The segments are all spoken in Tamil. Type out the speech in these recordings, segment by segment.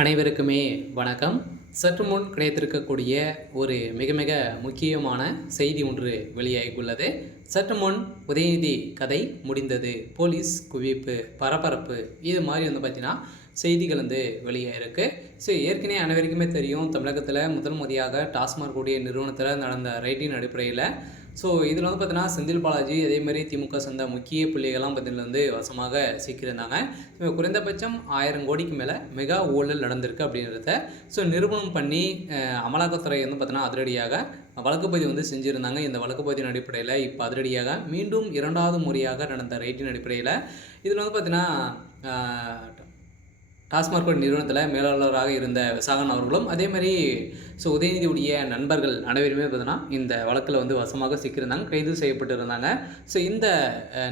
அனைவருக்குமே வணக்கம். சற்று முன் கிடைத்திருக்கக்கூடிய ஒரு மிக மிக முக்கியமான செய்தி ஒன்று வெளியாகியுள்ளது. சற்று முன் உதயநிதி கதை முடிந்தது, போலீஸ் குவிப்பு, பரபரப்பு, இது மாதிரி பார்த்தீங்கன்னா செய்திகள் வெளியாகிருக்கு. ஸோ ஏற்கனவே அனைவருக்குமே தெரியும், தமிழகத்தில் முதல் முறையாக டாஸ்மாக் கூடிய நிறுவனத்தில் நடந்த ரைட்டின் அடிப்படையில் இதில் பார்த்தீங்கன்னா செந்தில் பாலாஜி அதேமாதிரி திமுக சேர்ந்த முக்கிய புள்ளிகள்லாம் பார்த்தீங்கன்னா வசமாக சிக்கியிருந்தாங்க. குறைந்தபட்சம் 1000 கோடிக்கு மேலே மெகா ஊழல் நடந்திருக்கு அப்படின்றத நிரூபணம் பண்ணி அமலாக்கத்துறை பார்த்தீங்கன்னா அதிரடியாக வழக்குப்பதிவு செஞ்சுருந்தாங்க. இந்த வழக்குப்பதிவின் அடிப்படையில் இப்போ அதிரடியாக மீண்டும் 2வது முறையாக நடந்த ரைட்டின் அடிப்படையில் இதில் பார்த்தீங்கன்னா டாஸ்மாக் நிறுவனத்தில் மேலாளராக இருந்த விசாகன் அவர்களும் அதேமாதிரி உதயநிதியுடைய நண்பர்கள் அனைவருமே பார்த்தீங்கன்னா இந்த வழக்கில் வசமாக சிக்கியிருந்தாங்க, கைது செய்யப்பட்டு இருந்தாங்க. இந்த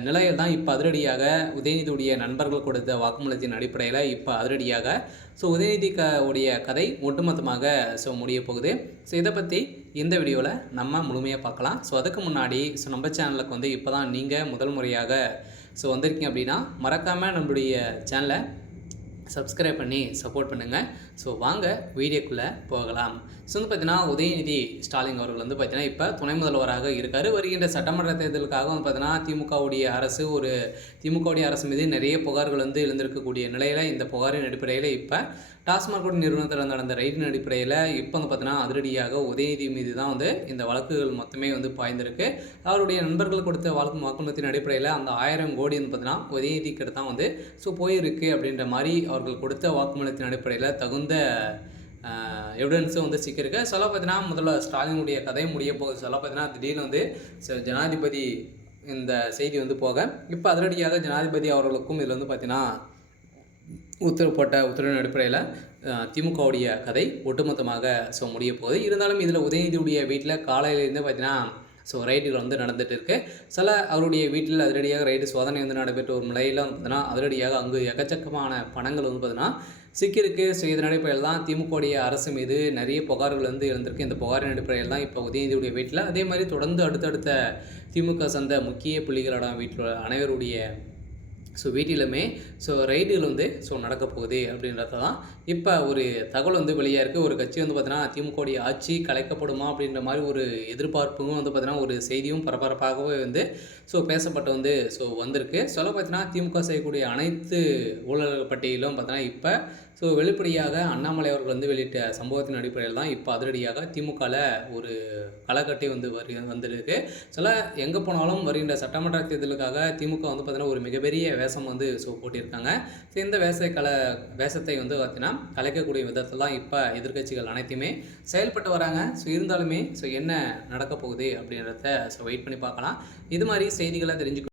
நிலையில் தான் இப்போ அதிரடியாக உதயநிதியுடைய நண்பர்கள் கொடுத்த வாக்குமூலத்தின் அடிப்படையில் இப்போ அதிரடியாக உதயநிதி உடைய கதை ஒட்டுமொத்தமாக முடிய போகுது. இதை பற்றி இந்த வீடியோவில் நம்ம முழுமையாக பார்க்கலாம். அதுக்கு முன்னாடி நம்ம சேனலுக்கு இப்போ தான் நீங்கள் முதல் முறையாக வந்திருக்கீங்க அப்படின்னா மறக்காமல் நம்மளுடைய சேனலை சப்ஸ்கிரைப் பண்ணி சப்போர்ட் பண்ணுங்கள். வாங்க வீடியோக்குள்ளே போகலாம். பார்த்தீங்கன்னா உதயநிதி ஸ்டாலின் அவர்கள் பார்த்தீங்கன்னா இப்போ துணை முதல்வராக இருக்கார். வருகின்ற சட்டமன்ற தேர்தலுக்காக பார்த்தீங்கன்னா திமுகவுடைய அரசு மீது நிறைய புகார்கள் எழுந்திருக்கக்கூடிய நிலையில் இந்த புகாரின் அடிப்படையில் இப்போ டாஸ்மாக் நிறுவனத்தில் நடந்த ரைடின் அடிப்படையில் இப்போ பார்த்தீங்கன்னா அதிரடியாக உதயநிதி மீது தான் இந்த வழக்குகள் மொத்தமே பாய்ந்திருக்கு. அவருடைய நண்பர்கள் கொடுத்த வாக்குமூலத்தின் அடிப்படையில் அந்த 1000 கோடி பார்த்தீங்கன்னா உதயநிதி கிட்ட தான் போயிருக்கு அப்படின்ற மாதிரி அவர்கள் கொடுத்த வாக்குமூலத்தின் அடிப்படையில் தகுந்த எவிடன்ஸும் சிக்கியிருக்கு. பார்த்தீங்கன்னா முதல்ல ஸ்டாலினுடைய கதை முடிய போகுது. பார்த்தீங்கன்னா திடீர்னு ஜனாதிபதி இந்த செய்தி போக இப்போ அதிரடியாக ஜனாதிபதி அவர்களுக்கும் இதில் பார்த்தீங்கன்னா உத்தரவின் அடிப்படையில் திமுகவுடைய கதை ஒட்டுமொத்தமாக முடிய போகுது. இருந்தாலும் இதில் உதயநிதியுடைய வீட்டில் காலையிலேருந்து பார்த்தீங்கன்னா ரைடுகள் நடந்துகிட்டு இருக்குது. அவருடைய வீட்டில் அதிரடியாக ரைடு சோதனை நடைபெற்ற ஒரு நிலையில் பார்த்தீங்கன்னா அதிரடியாக அங்கு எக்கச்சக்கமான பணங்கள் பார்த்தீங்கன்னா சிக்கியிருக்கு. இதன் அடிப்படையில் தான் திமுகவுடைய அரசு மீது நிறைய புகார்கள் எழுந்திருக்கு. இந்த புகாரின் அடிப்படையில் தான் இப்போ உதயநிதியுடைய வீட்டில் அதே மாதிரி தொடர்ந்து அடுத்தடுத்த திமுக சார்ந்த முக்கிய புள்ளிகளோட வீட்டில் அனைவருடைய வீட்டிலுமே ரைடுகள் நடக்க போகுது அப்படின்றத தான் இப்போ ஒரு தகவல் வெளியாக இருக்குது. ஒரு கட்சி பார்த்தீங்கன்னா திமுகவுடைய ஆட்சி கலைக்கப்படுமா அப்படின்ற மாதிரி ஒரு எதிர்பார்ப்பும் பார்த்தீங்கன்னா ஒரு செய்தியும் பரபரப்பாகவே பேசப்பட்டு வந்திருக்கு. பார்த்தீங்கன்னா திமுக செய்யக்கூடிய அனைத்து ஊழல் பட்டியலும் பார்த்தீங்கன்னா இப்போ வெளிப்படையாக அண்ணாமலை அவர்கள் வெளியிட்ட சம்பவத்தின் அடிப்படையில் தான் இப்போ அதிரடியாக திமுகவில் ஒரு களைக்கட்டி வந்திருக்கு. எங்கே போனாலும் வருகின்ற சட்டமன்ற தேர்தலுக்காக திமுக பார்த்தீங்கன்னா ஒரு மிகப்பெரிய வேஷம் போட்டியிருக்காங்க. இந்த வேஷத்தை பார்த்தீங்கன்னா கலைக்கக்கூடிய விதத்தில் தான் இப்போ எதிர்கட்சிகள் அனைத்துமே செயல்பட்டு வராங்க. இருந்தாலுமே என்ன நடக்க போகுது அப்படின்றத வெயிட் பண்ணி பார்க்கலாம். இது மாதிரி செய்திகளை தெரிஞ்சுக்கணும்.